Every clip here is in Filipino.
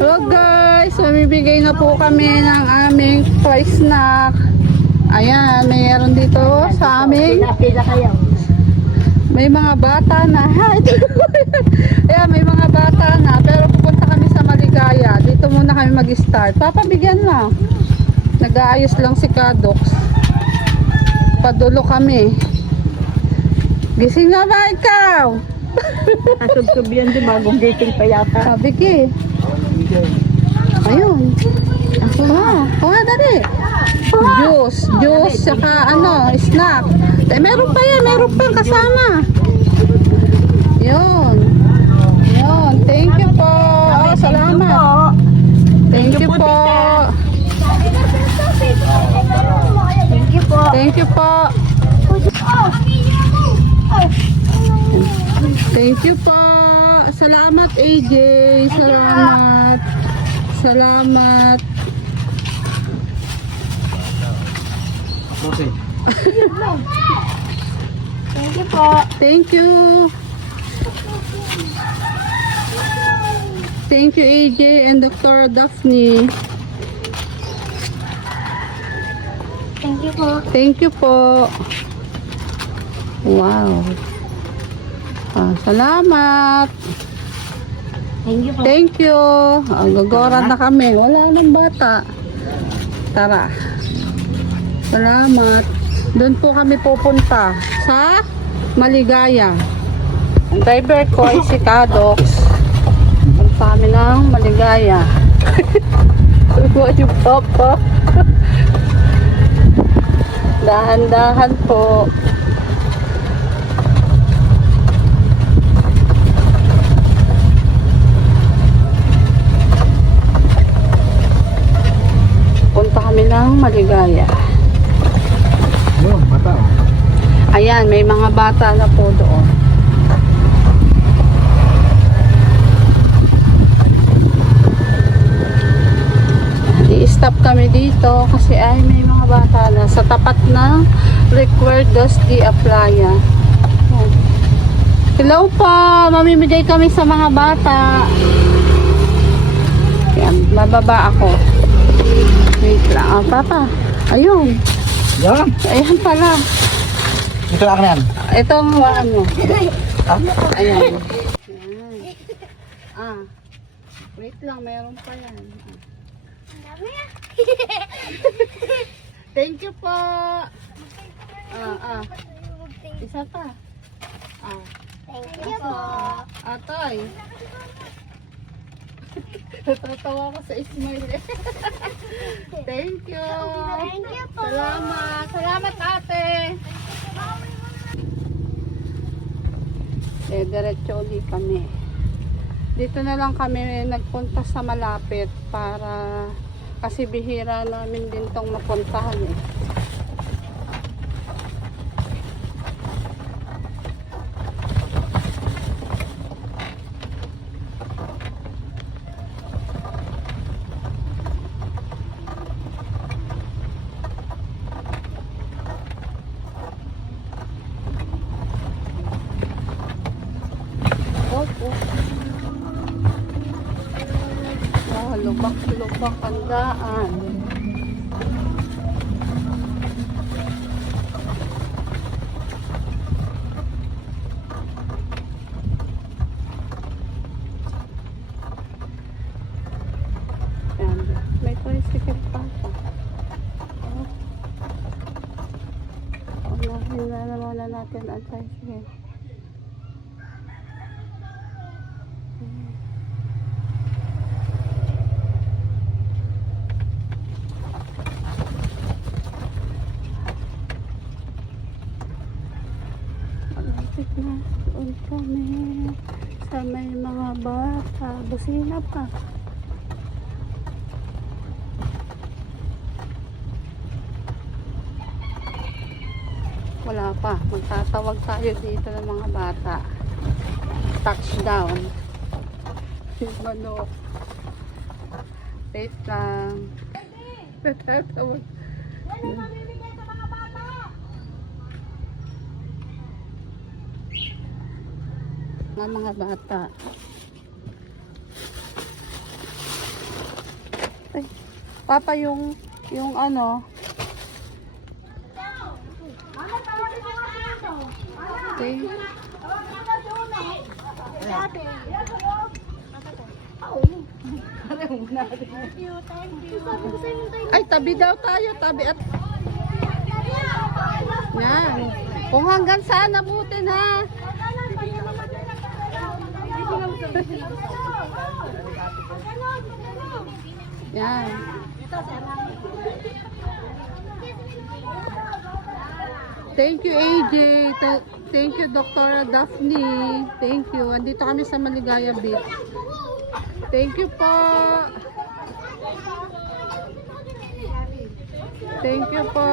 Hello guys, mamibigay na po kami ng aming toy snack. Ayan, mayroon dito sa aming. Pila kayo. May mga bata na. Ayan, may mga bata na. Pero pupunta kami sa Maligaya. Dito muna kami mag-start. Papabigyan na. Nag-aayos lang si Kadox. Padulo kami. Gising na ba ikaw? Kasub-sub yan din, bagong dating pa yata. Sabi ki. Ayun. Dali. Juice, saka snack. Meron pa yan, meron pang kasama. Yun. Thank you po. Salamat. Thank you po. Thank you po. Thank you po. Thank you po. Salamat AJ. Salamat. Okay. Thank you po. Thank you. Thank you AJ and Dr. Daphne. Thank you po. Thank you po. Wow. Salamat. Thank you po. Thank you. Gagoran na kami. Wala nang bata. Tara. Salamat. Doon po kami pupunta sa Maligaya. Ang driver ko ay si Kadox. Punta kami ng Maligaya. What you papa? Dahan-dahan po. Punta kami ng Maligaya. Yun, bata oh. Ayan, may mga bata na po doon. I-stop kami dito kasi ay may mga bata na sa tapat ng Recuerdos de Aplaya. Hello po, mamimigay kami sa mga bata. Ayan, bababa ako. Wait lang, papa. Ayun. Yan. Ayan pala. Ito na yan. Ito ang hawakan mo. Ayan. Wait lang, meron pa yan. Thank you po. Isa pa. Thank you po. Atoy. Natatawa ko sa smile. Thank you. Thank you po. Salamat ate. Diretso ulit kami. Dito na lang kami nagpunta sa malapit para kasi bihira namin din tong mapuntahan eh. Lubak ang daan. May tricycle pa. Hinala natin ang tricycle. Doon kami sa may mga bata. Busina pa. Wala pa. Magtatawag tayo dito ng mga bata. Touchdown. Manok. Wait lang. Natatawag. Mga bata. Ay, Papa, yung ano. Okay. Ay, tabi daw tayo. Tabi at... Yan. Kung hanggang saan nabutin ha. Yan. Thank you, AJ. Thank you, Dr. Daphne. Thank you. Andito kami sa Maligaya Beach. Thank you po. Thank you po.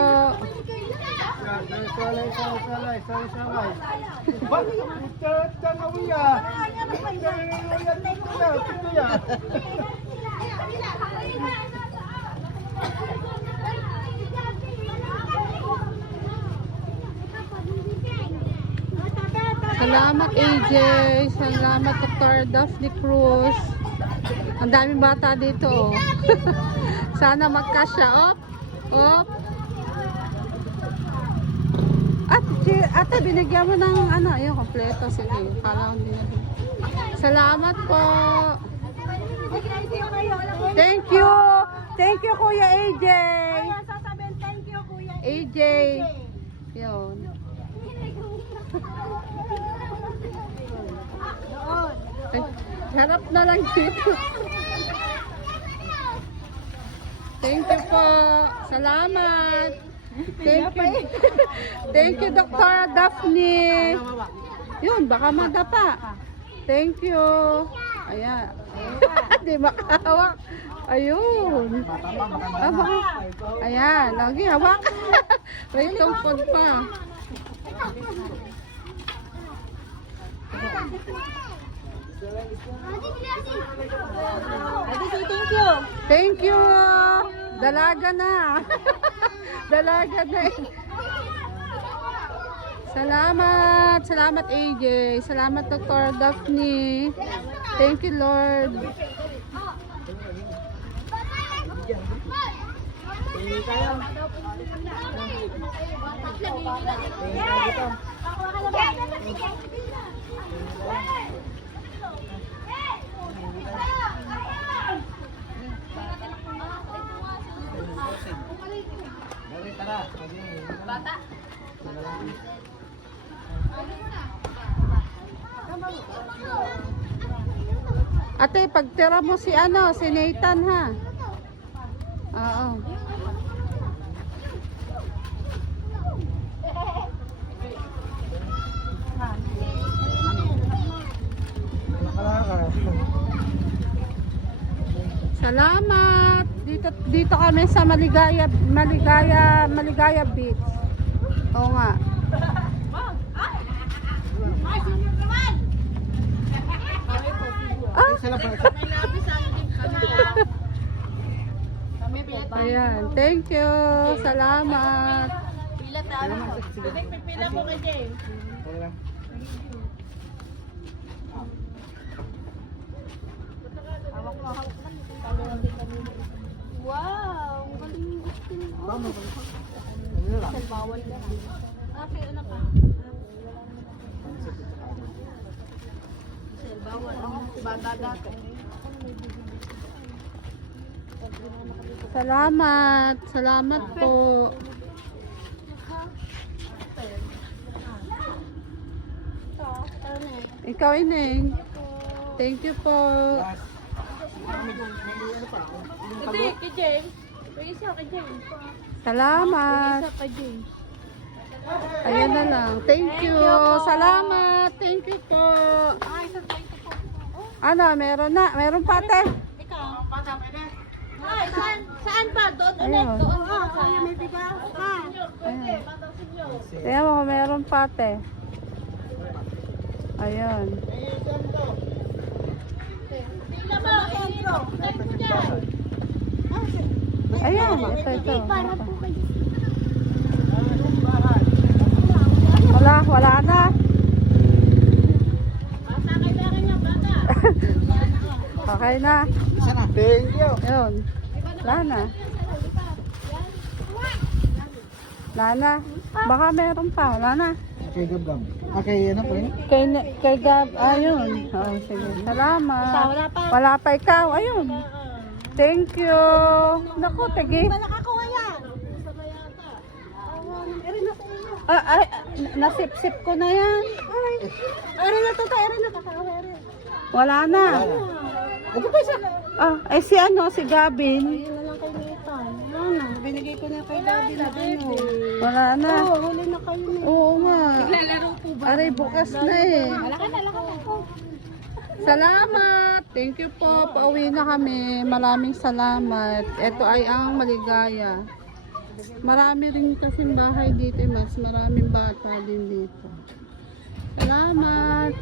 Salamat AJ. Salamat Dr. Daphne Cruz. Ang daming bata dito. Oh. Sana magkasya. Op. Op. Ate, binigyan mo ng ano, ayun, kompleto. Sige, kala ko din. Salamat po. Thank you. Thank you, Kuya AJ. Thank you, Kuya. AJ. Yun. Ay, harap na lang dito. Thank you po. Salamat. Thank you. Thank you, Dr. Daphne. Yun, baka madapa. Thank you. Ayan. Di makahawak. Ayun. Aba. Ayan. Lagi hawak. May tungkod pa. Thank you. Thank you. Dalaga na. Dalaga na. Salamat. Salamat AJ. Salamat Dr. Daphne. Thank you Lord. Ate, pagtira mo si ano, si Nathan ha. Oo. Salamat. Dito kami sa Maligaya Beach. Oo nga. Ah? Ayan, thank you. Salamat. Pila tayo. Pila mo kay James. Wow, galing gusto niyo. Bawal ka na. Okay, ano ka? Bawal ang bata dati. Salamat. Salamat po. Ikaw, Ineng. Thank you po. Hindi, kay James. Kay isa kay James. Salamat. Isa kay James. Ayan na lang. Thank you. Salamat. Thank you po. Ay, isa kay po. Ano, meron na. Meron pa, te. Ikaw. Ay, saan pa? Doon ulit. Ayun. Doon ka. Ay, may bigas. Ayan. Tingnan mo, meron pa, te. Ayun. Pila mo, sentro. Sentro mo dyan. Ayan. Ito. Para po kayo. Wala na. Bata kailangan niya, bata. Okay na. Isa na. Thank you. Ayun. Lana. Lana. Baka meron pa. Lana. Kay Gab-Gab. Kay ano po yun? Kay Gab. Ayun. Oh, sige. Salamat. Wala pa. Wala pa ikaw. Ayun. Thank you. Naku, tagi. Nakakuha yan. Nasip-sip ko na yan. Ere na to, ere na to. Wala na. Ito pa isa. Si ano, si Gabin. Yun na lang kay Nathan. Ano, binigay ko na kay Daddy na ano. Wala na. Huli na kayo na. Oo nga. Naglalaro po ba? Aray, bukas na eh. Laka na po. Salamat. Thank you po. Pauwi na kami. Maraming salamat. Ito ay ang Maligaya. Marami rin kasing bahay dito. Mas maraming bata din dito. Salamat.